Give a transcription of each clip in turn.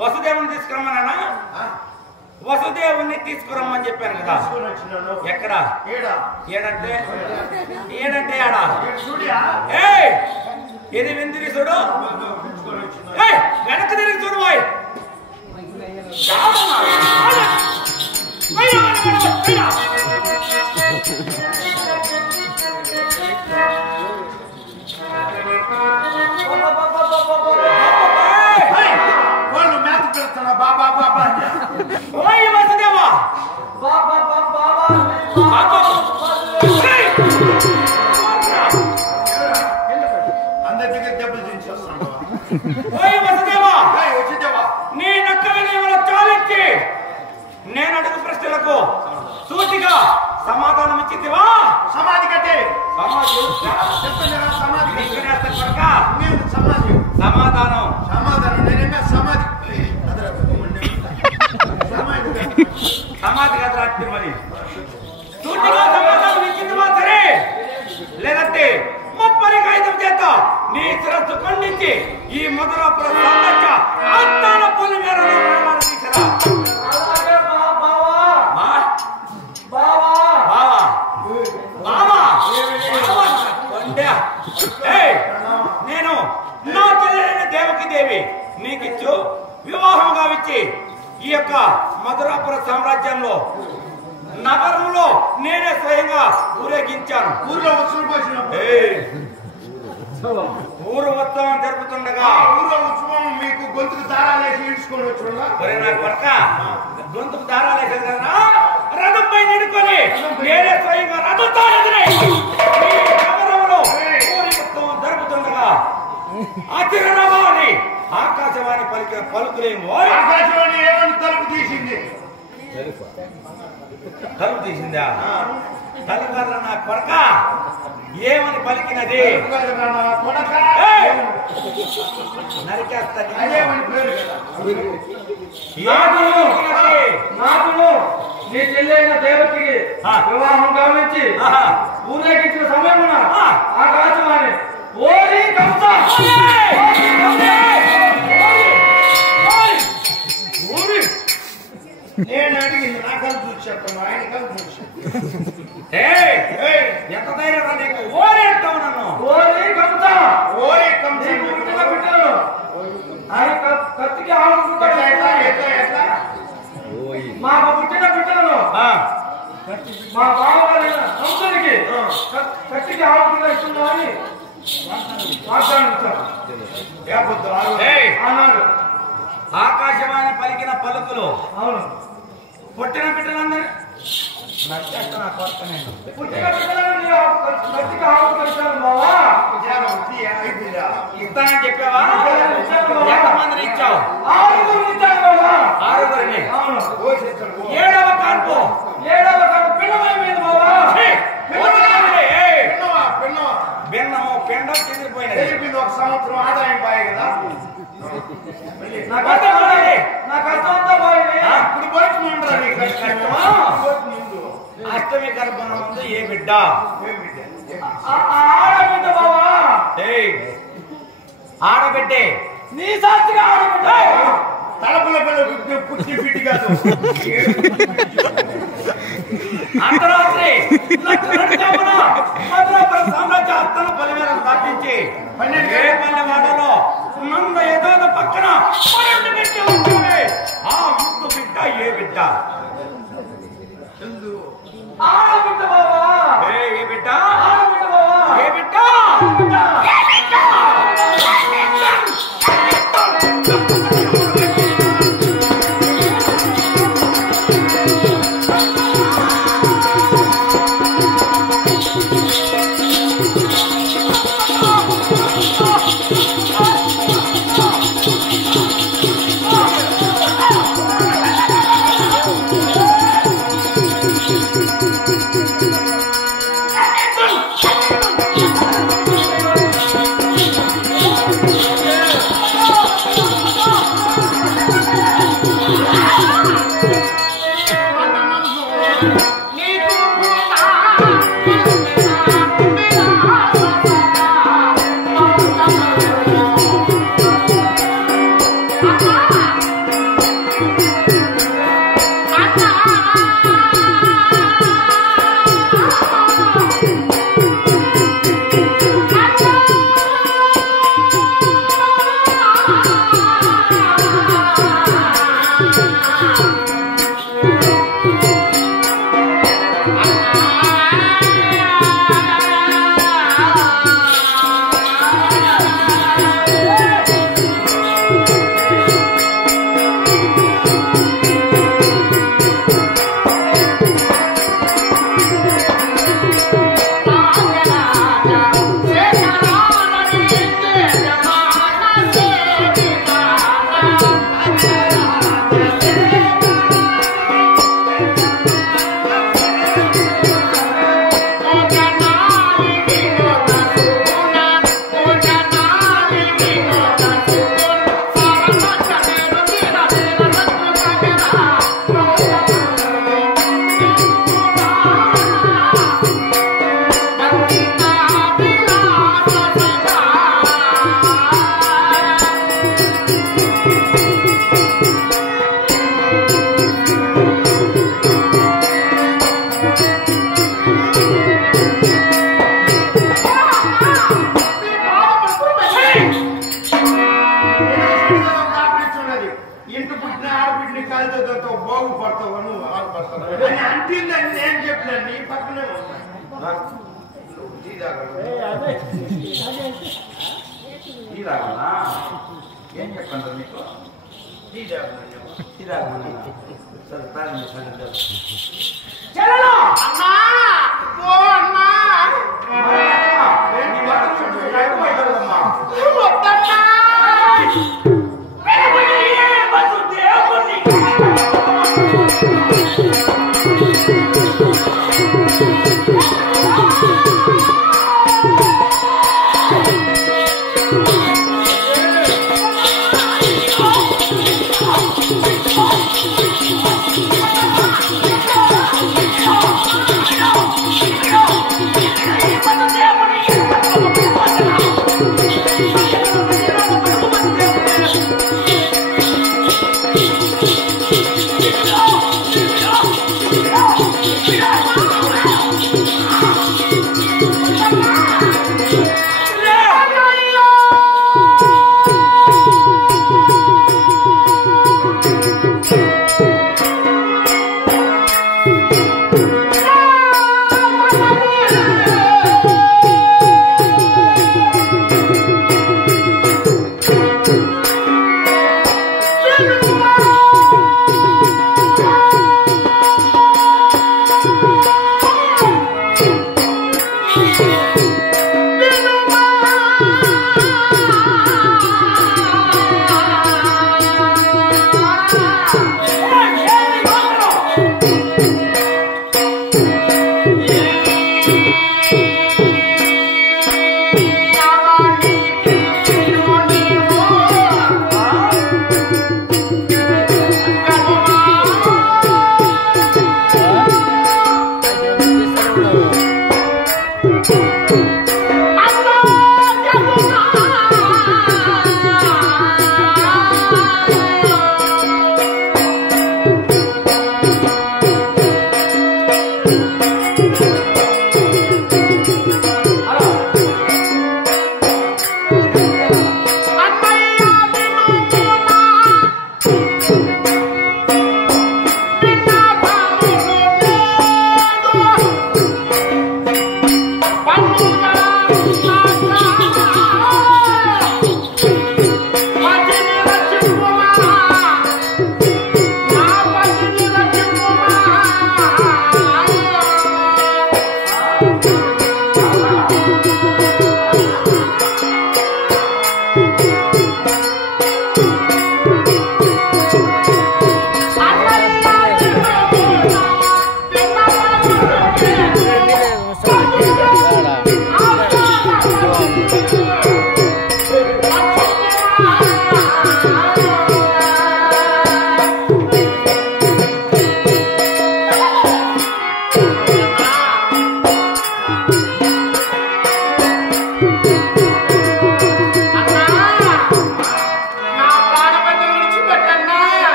వసుదేవుని తీసుకురమ్మన్నా వసుదేవుని తీసుకురమ్మని చెప్పాను కదా. ఎక్కడ ఏడంటే ఏడంటే ఆడా ఇది విందిరి చూడు, వెనక్కి తిరిగి చూడు బాయ్. వసుదేవా నీ నక్కల చాలెక్కి నేను అడుగు ప్రశ్నలకు సూటిగా సమాధానం ఇచ్చివా? సమాధి కట్టే సమాధానం సమాధానం నేనేమే సమాధి సమాధి కదా మరి సూటిగా సమాధానం ఇచ్చిందివా? సరే, లేదంటే ముప్పరి కాగితం చేత నీ శిరస్సు ఖండించి ఈ మధురాపుర సామ్రాజ్య ఆస్థాన పొలి మేరలో తీసురా. నేను నా చెల్లెలైన దేవకి దేవి నీకిచ్చు వివాహం గావిచ్చి ఈ యొక్క మధురాపుర సామ్రాజ్యంలో నగరంలో నేనే స్వయంగా ఊరేగించాను. ఊర్లో ఉత్సవం ఊరు ఉత్సవం జరుపుతుండగా ఊర్లో ఉత్సవం మీకు గొంతుకు దారాలేసి ఈడ్చుకొని వచ్చుందా? నాకు పడక గొంతుకు దారాలేసేది కదా, రథంపై నిడుకొని నేనే స్వయంగా రథంతో నగరంలో ఊరి ఉత్సవం జరుపుతుండగా అతిరవాణి ఆకాశవాణి పలికిన పలుకులేమో. ఆకాశవాణి ఏమని తలుపు తీసింది? తలుపు తీసిందా? తలుపు కదా నా కొడక ఏమని పలికినది? నరికేస్తాను. నీ చెల్లైన దేవతకి వివాహం గమనించి ఊరేగించిన సమయమున ఆకాశవాణి ఓరి కంస నేను అడిగింది నా కలు చూసి చెప్పను, ఆయన కలు చూసి. ఎంత ధైర్యం నీకు? ఓరే అంటావు నన్ను. ఓరి కంస ఓరే కంస బిడ్డలు ఆయన కత్తికి ఆడుకుంటాడు. మాకు పుట్టిన బిడ్డలను మా బావగారైన కంసునికి కత్తికి ఆడుకుంటా ఇస్తున్నామని వాగ్దానం ఇచ్చారు. ఆనాడు ఆకాశవాణి పలికిన పలుకులు అవును పుట్టిన బిడ్డలందరూ పుట్టిన బిడ్డలని కత్తికి ఆడుకుంటాను బావా. ఇస్తానని చెప్పావా? ఎంతమందిని ఇచ్చావు? 6 ఇచ్చాను బావా. 6 అవును. 7వ అష్టమి గర్భం ముందు ఏ బిడ్డ? ఆడబిడ్డ బావా. ఆడబిడ్డే. నీ సాక్షిగా ఆడబిడ్డ. తలపుల పుట్టి బిడ్డి కాదు. అర్ధరాత్రి సామ్రాజ్య అత్తను పలిమేరం స్థాపించి 12 వాడలో నంద యజోద పక్కన 12 బిడ్డ ఉంటుంది. ఆ ముద్దు బిడ్డ ఏ బిడ్డ? ఆడబిడ్డ బావా. ఏ బిడ్డ? ఆడబిడ్డ బావా. ఏ బిడ్డ? ఏం చెప్పండి మీకు?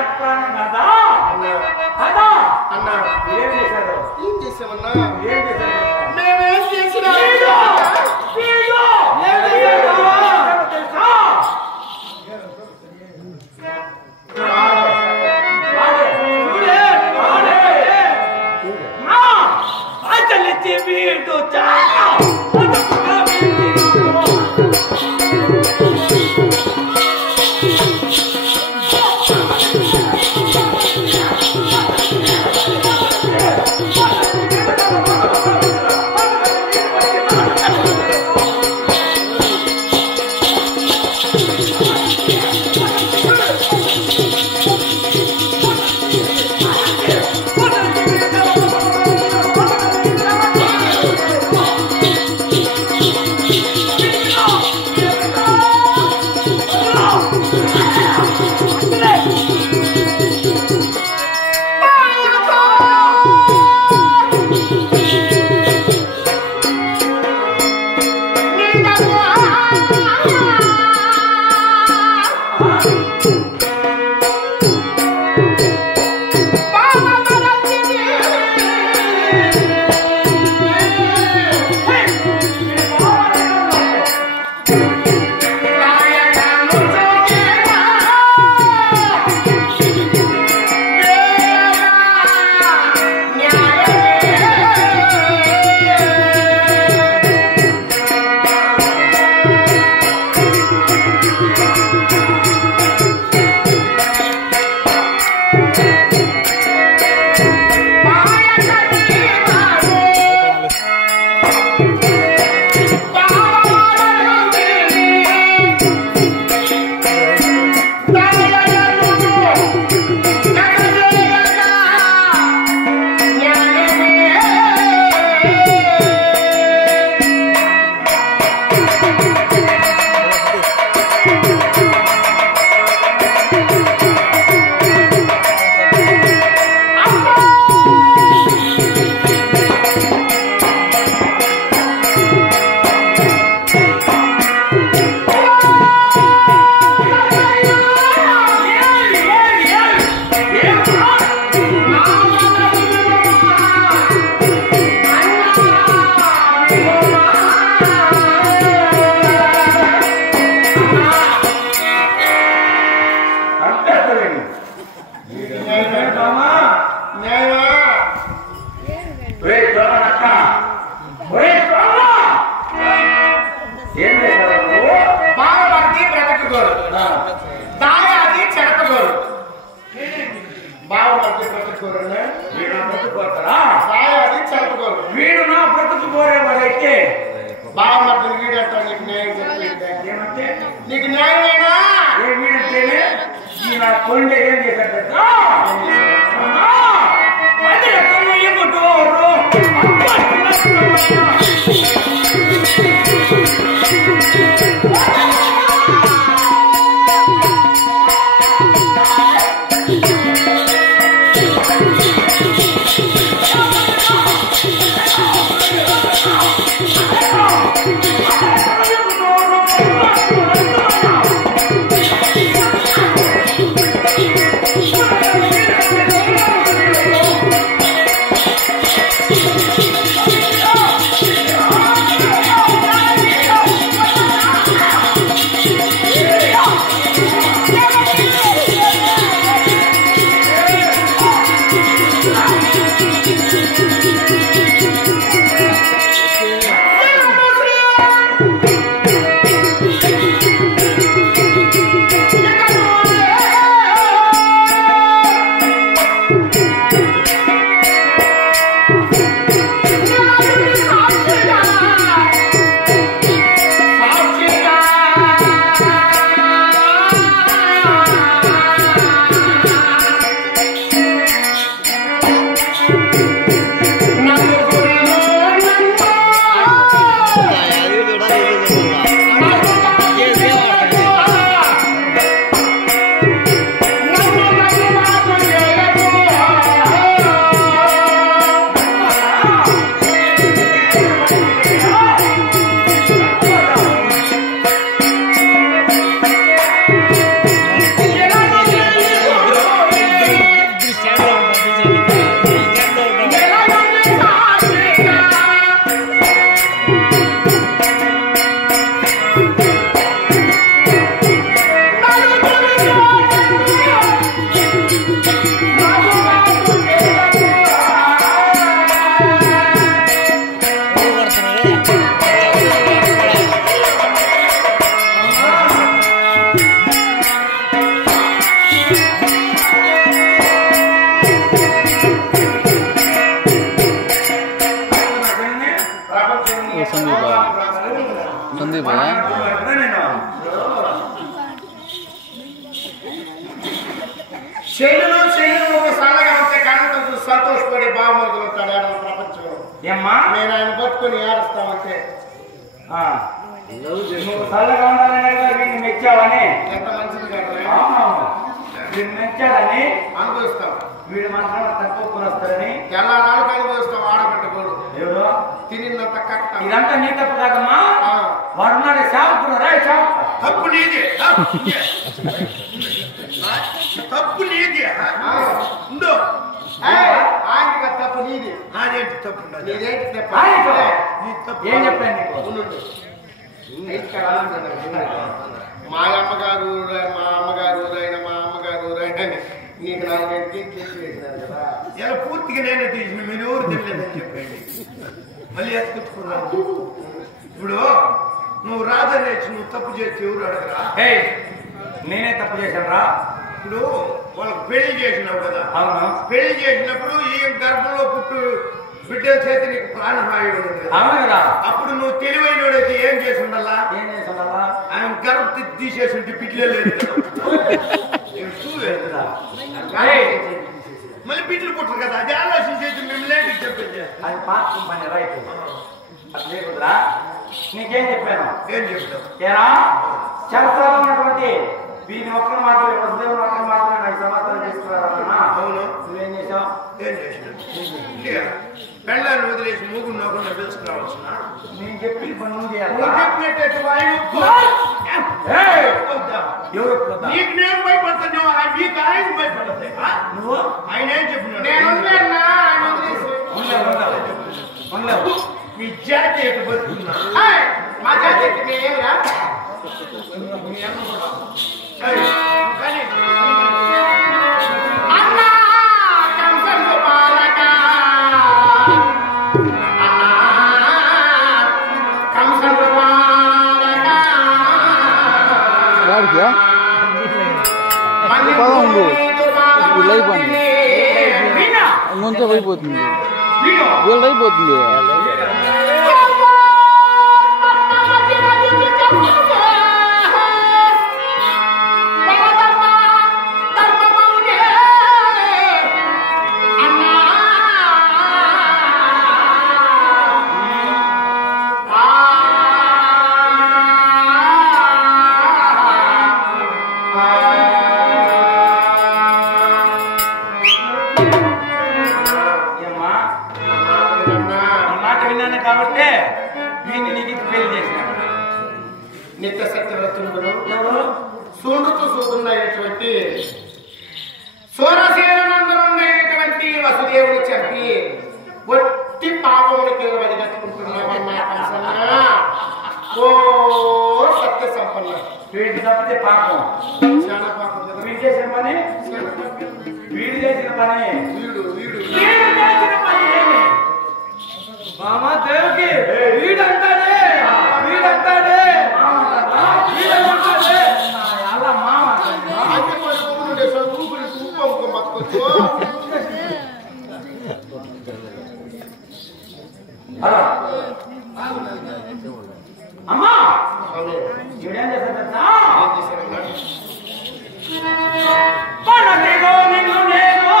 కదా అన్నా అన్నా ఏం చేశారు ఏం చేసామన్నా ఏం చేశారు మేమేం చేసినా వీడు నా బ్రతుకు కోరేవాడైతే బాగా వీడంటా నీకు న్యాయం చెప్పి ఏమంటే నీకు న్యాయమేనా ఏ వీడంటేనే ఈ నా కొండ ఏం చేశాడు Thank you. సందీప్ శైలులో ఒక సల్లగా ఉంటే కళ్ళతో చూసి సంతోషపడే బాగుమరుదులు ఉంటాడు ఆయన ప్రపంచంలో. ఏమ్మా నేను ఆయన పట్టుకొని ఏడుస్తామంటే నువ్వు చల్లగా ఉండాలని మెచ్చావని ఎంత మంచిది కదా వీడు మెచ్చాడని అనుభవిస్తాం. వీడు మాత్రం తక్కువ కొనొస్తారని ఎలా నాలుగు అనుభవిస్తాం. ఆడబెట్టకూడదు ఎవరు తినిందంత కట్ట. ఇదంతా నీ తప్పు కాదమ్మా. వాడున్నాడు సేవకున్నారా తప్పు నీది తప్పు నీది ఉండు. ఆయనకి తప్పు నీది నాదేంటి తప్పు నీదేంటి తప్పు ఏం చెప్పాను నీకు మా అమ్మగారు మా అమ్మగారు ఊరైన మా అమ్మగారు ఊరైన నీకు నాలుగు తీసి వేసినారు కదా. ఇలా పూర్తిగా నేనే తీసిన మీరు ఎవరు తెలియదని చెప్పండి. మళ్ళీ ఎత్తుకున్నాను. ఇప్పుడు నువ్వు రాజనేసి నువ్వు తప్పు చేసి ఎవరు అడగరా? నేనే తప్పు చేశాను రా. ఇప్పుడు వాళ్ళకి పెళ్లి చేసినావు కదా. అవును. పెళ్లి చేసినప్పుడు ఈ గర్భంలో బిడ్డల చేతి నీకు ప్రాణహాయి ఉంది. అవును కదా. అప్పుడు నువ్వు తెలివైనోడైతే ఏం చేసి ఉండాలా? ఏం చేసి ఉండాలా? ఆయన గర్భ తీసేసి ఉంటే బిడ్డలే లేదు. మళ్ళీ బిడ్డలు పుట్టరు కదా. అది ఆలోచించేది మిమ్మల్ని చెప్పింది. అది పాత పని రైట్. అట్లే కుదరా. నీకేం చెప్పాను? ఏం చెప్తావు? ఏరా శాస్త్రాలు ఉన్నటువంటి వీని ఒక్కరు మాత్రమే వసుదేవుని ఒక్కరు మాత్రమే నాకు సమాచారం చేసుకున్నారన్నా. అవును. నువ్వేం చేసావు? ఏం చేసినావు? పెళ్ళాన్ని వదిలేసి మూగుడు నోకుండా తెలుసుకురావాల్సిన నేను చెప్పి పని నువ్వు చేయాలి. ఎవరు నీకు నేను భయపడతాను. మీకు ఆయన భయపడతాయి. నువ్వు ఆయన ఏం చెప్పినాడు? ఉండలేవు. మీ జాతి ఎటు బతుకున్నా మా జాతి ఏమిరా కానీ లైఫ్ అండి ముందు అయిపోతుంది. వీళ్ళు అయిపోతుంది. కాబట్టి వీడిని నీకు పెళ్లి చేసిన నిత్య సత్యవ్రతుడు సూర్యుతో సూర్యుడైనటువంటి సూరసేనందనుడైనటువంటి వసుదేవుని చంపి ఒట్టి పాపములకి వదిగట్టుకుంటున్నావన్నా. ఓ సత్య సంపన్న. వీడికి తప్పితే పాపం చాలా పాపం కదా. వీడు చేసిన పని వీడు చేసిన పని వీడు చేసిన పని ఏమి మామ దేవుకి వీడంటాడే వీడంటాడే వీడంటాడే అలా మామ అమ్మా వీడేం చేస్తాడు? పడకేదో నిన్ను నేను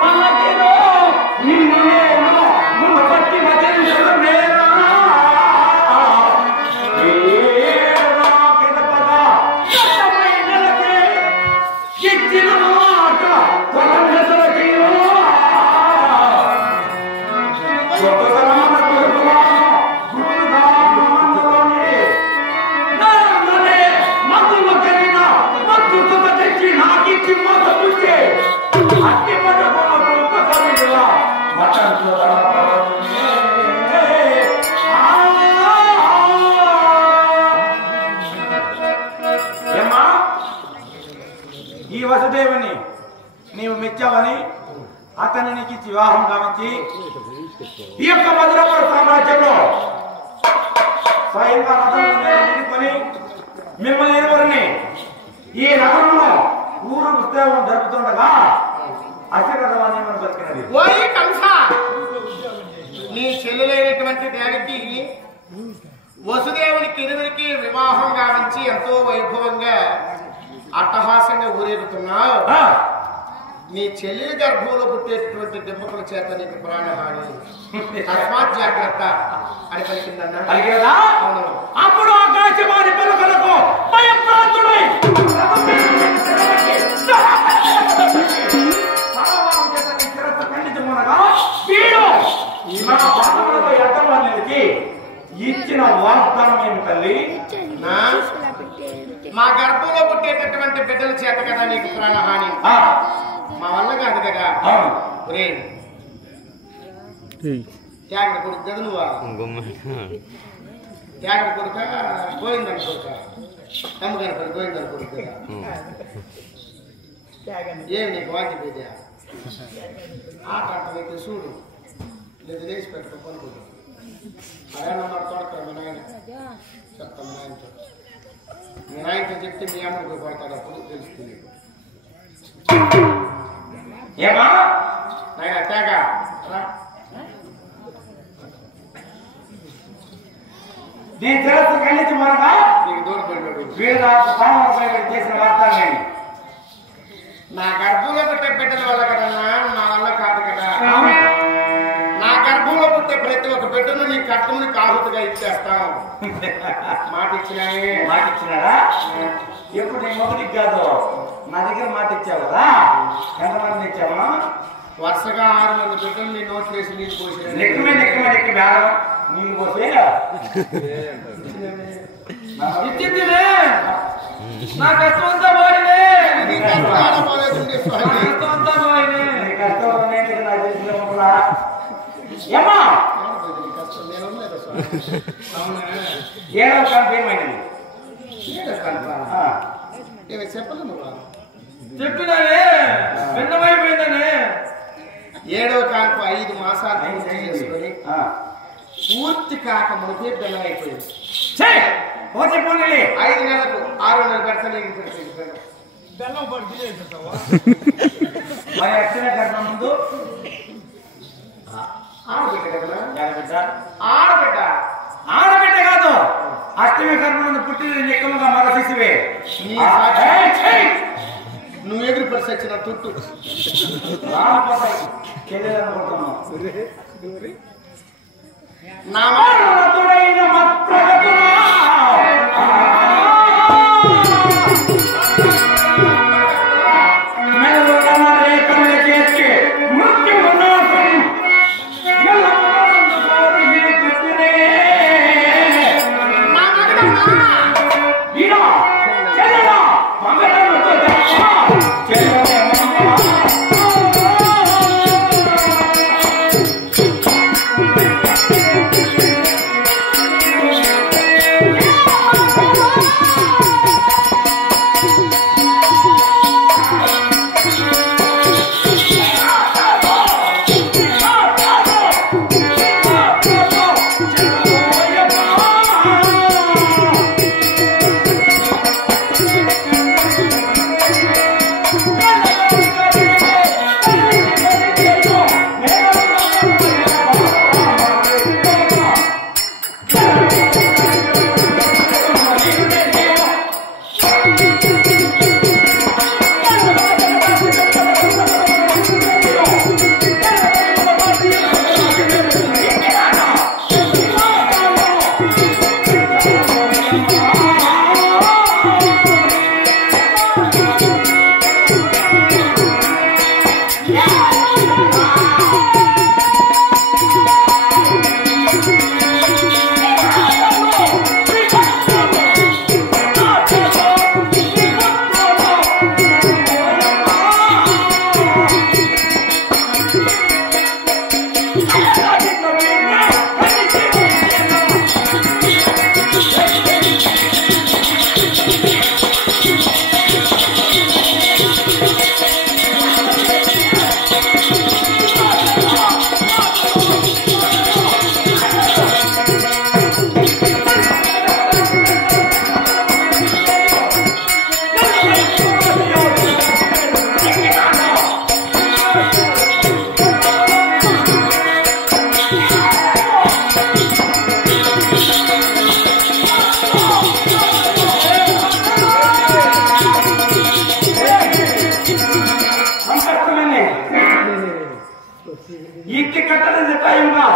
పడకేదో నిన్ను నేను ముందు పట్టి మధ్యలో నేనా ఇచ్చిన మాట ఈ వసుదేవుని నీవు మెచ్చావని అతన్ని నీకు ఇచ్చి వివాహం కావించి ఈ యొక్క మధురపుర సామ్రాజ్యంలో స్వయంగా నిలుకొని మిమ్మల్ని ఇరువురిని ఈ నగరంలో ఊరు ఉత్సవం జరుపుతుండగా అశరథవాన్ని మనం బతికినది. ఓయ్ కంస, నీ చెల్లెలైనటువంటి దేవకి వసుదేవునికి ఇరువురికి వివాహం గావించి ఎంతో వైభవంగా అట్టహాసంగా ఊరేగుతున్నావు. నీ చెల్లెలి గర్భంలో పుట్టేటటువంటి దింపకుల చేత నీకు ప్రాణహాని, తస్మాత్ జాగ్రత్త అని పలికిందన్నా. అవును. అప్పుడు ఆకాశవాణి పలుకలకు భయప్రాంతుడై ఖండించమనగా వీడు నా పాదములపై అడ్డవాళ్ళకి ఇచ్చిన వాగ్దానం ఏమి తల్లి? మా గర్భంలో పుట్టేటటువంటి బిడ్డల చేత కదా నీకు ప్రాణహాని, మా వల్ల కాదు కదా. త్యాగడ కొడుకు కదా నువ్వా? త్యాగడ కొడుక గోవిందని కొడుక తమ్ముగారి పని గోవిందని కొడుకు కదా. ఏమి నీకు వాద్యపేద ఆట ఆటమైతే చూడు, లేదు లేచి పెట్టుకో పనుకుంటా. అదే నమ్మ కొడతాడు మీ నాయన, చెప్తాను మీ నాయనతో. మీ నాయనతో చెప్తే మీ అమ్మకు కొడతాడు, అప్పుడు తెలుస్తుంది. ఏమా నాయన త్యాగ నేను శిరస్సు ఖండించమనగా నీకు దూరపడినాడు. వీడు నాకు పాలనపై చేసిన వాగ్దానాన్ని నా గర్భంలో పుట్టే బిడ్డల వల్ల కదన్నా, నా వల్ల కాదు కదా. నా గర్భంలో పుట్టే ప్రతి ఒక్క బిడ్డను నీ కట్టముని కాహుతుగా ఇచ్చేస్తాం. మాట ఇచ్చినాయే. మాట ఇచ్చినాడా? ఎప్పుడు నీ మొదటికి కాదు, నా దగ్గర మాట ఇచ్చావు కదా. ఎంతమంది ఇచ్చావా? వరుసగా 6 మంది బిడ్డలు నీ నోట్ వేసి నీళ్ళు పోసి లెక్కమే బేరం నీళ్ళు పోసే ఇచ్చిందిలే, నా కష్టం అంతా పోయినే, నీ కష్టాల పోలేదండి నా స్వామి. కష్టం అంతా పోయినే. నీ కష్టం అనేది నాకు తెలిసిన ఉంటుందా? ఏమా నీ కష్టం నేను ఉండలేదా స్వామి? అవునా? 7వ కాలం ఏమైంది? ఏదో కనుక. ఏమి చెప్పలే నువ్వు? చెప్పినానే, భిన్నమైపోయిందనే. 7వ కాన్పు 5 మాసాలు పూర్తి చేసుకొని పూర్తి కాక మునిపే బెల్లం అయిపోయింది. పోతే పోనీ 5 నెలలకు 6 నెలలు పెడతా నీకు మరి అక్షర కట్టిన ముందు ఆడబిడ్డ కదా. ఆడబిడ్డ ఆడబిడ్డ కాదు, అష్టమి కర్మ ముందు పుట్టిన నిక్కముగా మగ శిశువే. నువ్వు ఎదురు పరిచి వచ్చిన తుట్టు నా ఇంటి కట్టడం టైంగా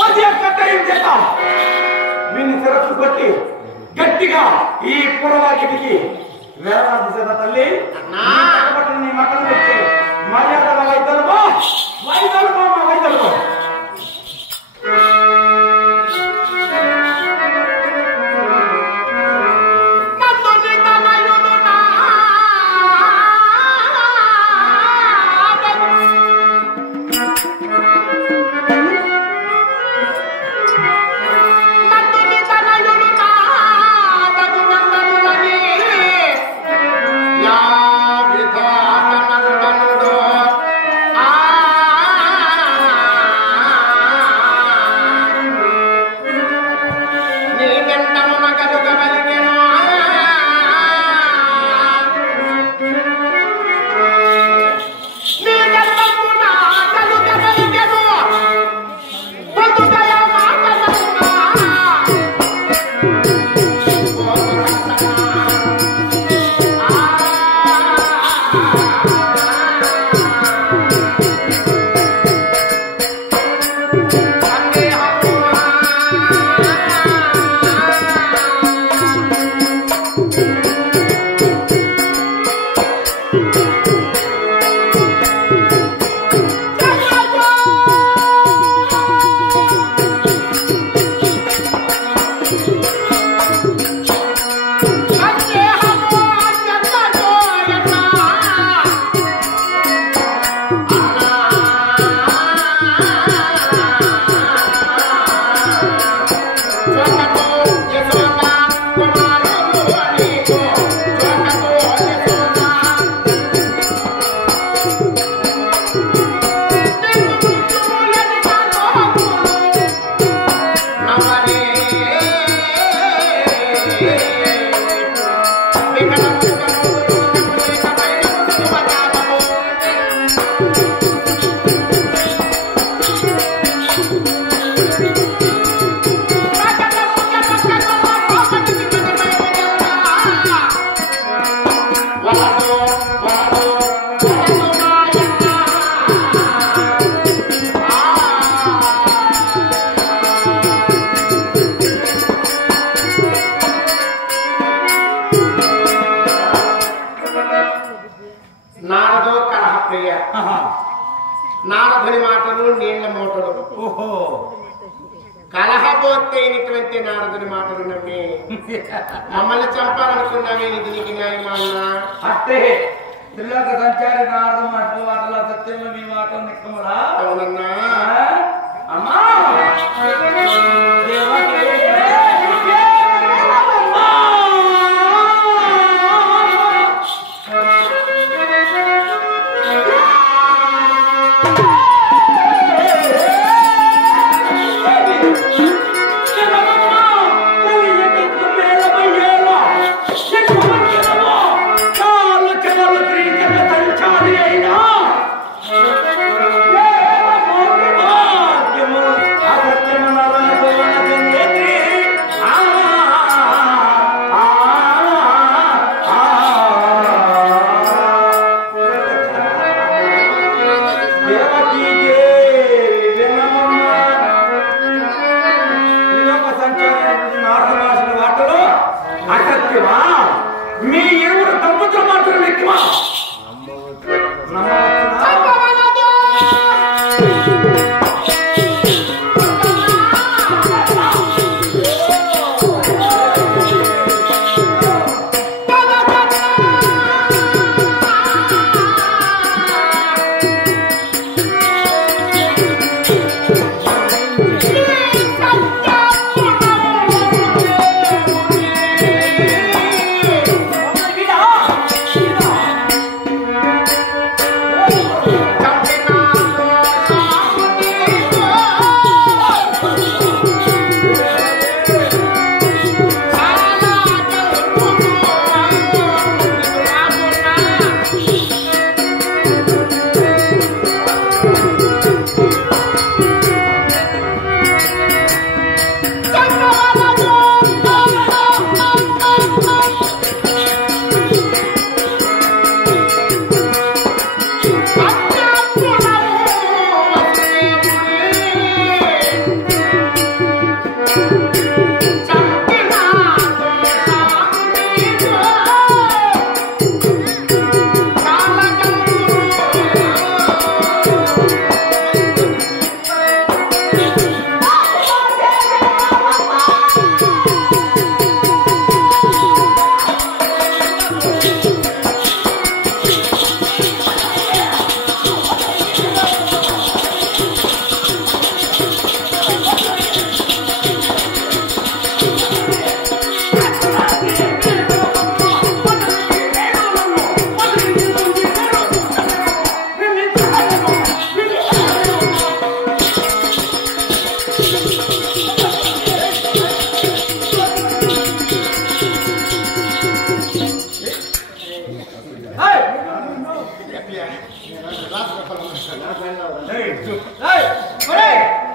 మధ్య కట్టడం చేద్దాం. వీని శిరస్సు కొట్టి గట్టిగా ఈ పురవాకిటికి వేలాది చేత తల్లి నీ మక్కలు వచ్చి మర్యాద వైద్యులమో వైద్యులమో మా వైద్యులమో నారదుని మాటలు నీళ్ల మోటలు కలహబోత్తైనటువంటి నారదుని మాటలు నమ్మి మమ్మల్ని చంపాలనుకున్నామే. ఇది నీకు న్యాయమా? అట్టే త్రిలోక సంచారి నారదు మాటలు వాటల సత్యంలో మీ మాటలు నిక్కమరా? అవునన్నా. అమ్మా మీ ఎవరు దంపతులు మాత్రం ఎక్కువ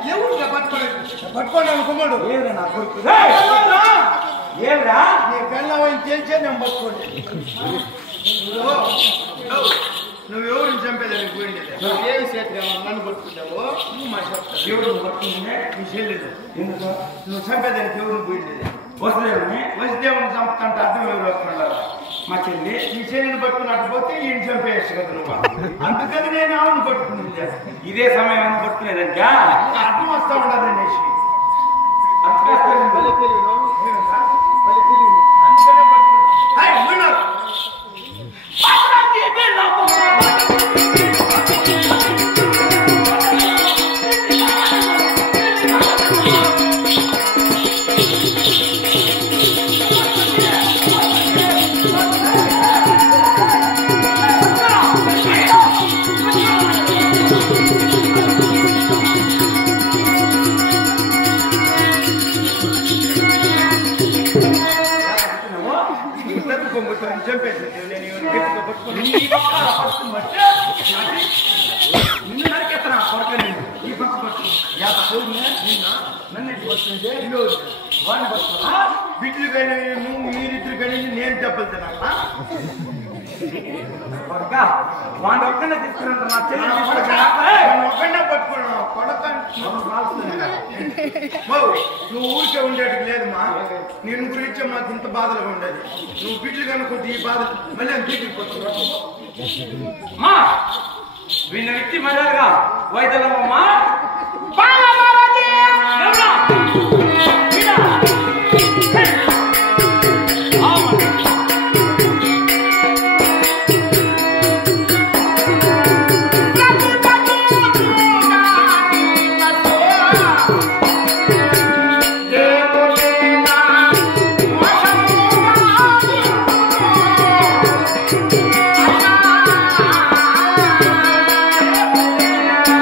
ఎవరు పట్టుకోండి అనుకున్నాడు ఏమిరా నీ పెళ్ళవని తెలిసే నేను పట్టుకోండి నువ్వెవరిని చంపేదానికి పోయింది ఏమి చేతి నన్ను పట్టుకుంటావు మా చెప్తావు ఎవరు పట్టుకుంటే నీ చెల్లెలు ఎందుకు నువ్వు చంపేదానికి ఎవరు పోయింది వసుదేవుని వసుదేవుని చంపుతుంటే అర్థం ఎవరు వస్తున్నారు మా చెల్లి నీ చెల్లిని పట్టుకున్నట్టు పోతే ఈయన చంపేయచ్చు కదా నువ్వు అందుకని నేను ఆవును పట్టుకుని ఇదే సమయం పట్టుకునేదంట అర్థం వస్తా ఉండదు అనేసి చంపేసి నేను పట్టుకుని నిన్ను నరికేస్తున్నా కొరకని ఈ పక్క పట్టు నన్ను పట్టుకుంటే వాడిని పట్టుకున్నా బిడ్డలు కానీ నువ్వు మీరిద్దరు కానీ నేను దెబ్బలు తినాలా కొరక వాడిని ఒక్కనే తీసుకున్నాను నా చెల్లి ఒక్కడే పట్టుకున్నావు కొడక నువ్వు ఊరికే ఉండేటికి లేదమ్మా నేను గురించి మాకు ఇంత బాధలుగా ఉండేది నువ్వు బిడ్డలు కనుక్కుంటే ఈ బాధ మళ్ళీ అని తీసుకొచ్చున్నావు మా వీళ్ళ వ్యక్తి మర్యాదగా వైద్యులమ్మా